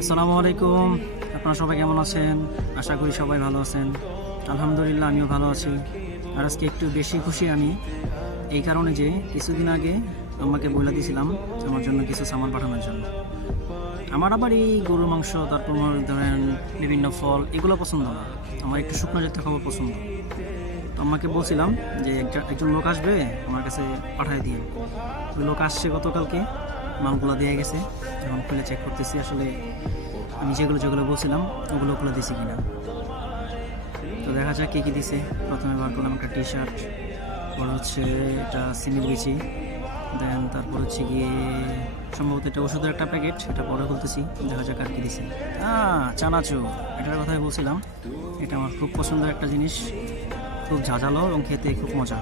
আসসালামু আলাইকুম। আপনারা সবাই কেমন আছেন? আশা করি সবাই ভালো আছেন। আলহামদুলিল্লাহ, আমিও ভালো আছি। আর আজকে একটু বেশি খুশি আমি এই কারণে যে কিছুদিন আগে আমাকে বলে দিয়েছিলাম আমার জন্য কিছু সামান পাঠানোর জন্য। আমার আবার এই গরুর মাংস, তারপর ধরেন বিভিন্ন ফল, এগুলো পছন্দ না। আমার একটু শুকনো জাতীয় খাবার পছন্দ। তো আমাকে বলছিলাম যে একজন লোক আসবে, আমার কাছে পাঠিয়ে দিয়ে। ওই লোক আসছে গতকালকে, মালগুলো দিয়ে গেছে। এখন খুলে চেক করতেছি আসলে আমি যেগুলো যেগুলো বলছিলাম ওগুলো খুলে দিছি কিনা। তো দেখা যাক কী কী দিছে। প্রথমে বার করলাম একটা টি শার্ট, পরে হচ্ছে এটা সিমের বিচি, দেন তারপর হচ্ছে গিয়ে সম্ভবত এটা ওষুধের একটা প্যাকেট, এটা পরে খুলতেছি। দেখা যাক আর কি দিছে। চানাচুর, এটার কথাই বলছিলাম। এটা আমার খুব পছন্দের একটা জিনিস, খুব ঝাঁঝালো এবং খেতে খুব মজা।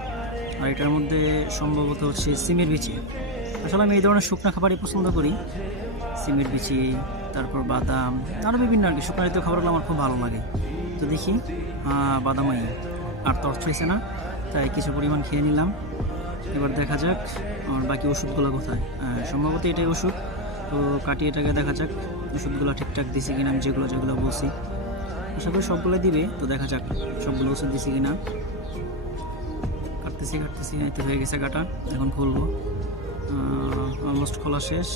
আর এটার মধ্যে সম্ভবত হচ্ছে সিমের বিচি। আসলে আমি এই ধরনের শুকনো খাবারই পছন্দ করি। সিমের বিচি, তারপর বাদাম, আরও বিভিন্ন আর কি শুকনো জাতীয় খাবারগুলো আমার খুব ভালো লাগে। তো দেখি, বাদামই আর তর্চ হয়েছে না, তাই কিছু পরিমাণ খেয়ে নিলাম। এবার দেখা যাক আমার বাকি ওষুধগুলো কোথায়। সম্ভবত এটাই ওষুধ। তো কাটিয়ে এটাকে দেখা যাক ওষুধগুলো ঠিকঠাক দিছি কিনা, আমি যেগুলো যেগুলো বলছি। আশা করি সবগুলো দিবে। তো দেখা যাক সবগুলো ওষুধ দিছি কিনা। কাটতেছি এই তো হয়ে গেছে কাটা। এখন খুলবো। অলমোস্ট খোলা শেষ।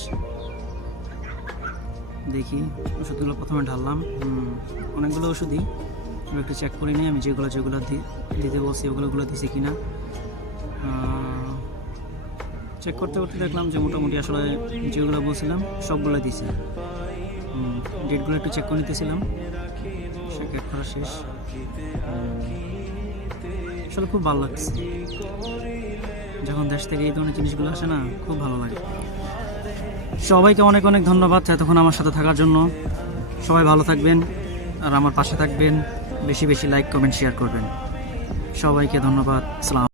দেখি ওষুধগুলো প্রথমে ঢাললাম। অনেকগুলো ওষুধই, এবার একটু চেক করে নিই আমি যেগুলো যেগুলো দিতে বলছি ওগুলোগুলো দিছি কিনা। চেক করতে করতে দেখলাম যে মোটামুটি আসলে যেগুলো বলছিলাম সবগুলো দিছে। ডেটগুলো একটু চেক করে নিতেছিলাম, সে চেক করা শেষ। আসলে খুব ভালো লাগছে যখন দেশ থেকে এই ধরনের জিনিসগুলো আসে না, খুব ভালো লাগে। সবাইকে অনেক অনেক ধন্যবাদ এতক্ষণ আমার সাথে থাকার জন্য। সবাই ভালো থাকবেন আর আমার পাশে থাকবেন। বেশি বেশি লাইক, কমেন্ট, শেয়ার করবেন। সবাইকে ধন্যবাদ। আসসালাম।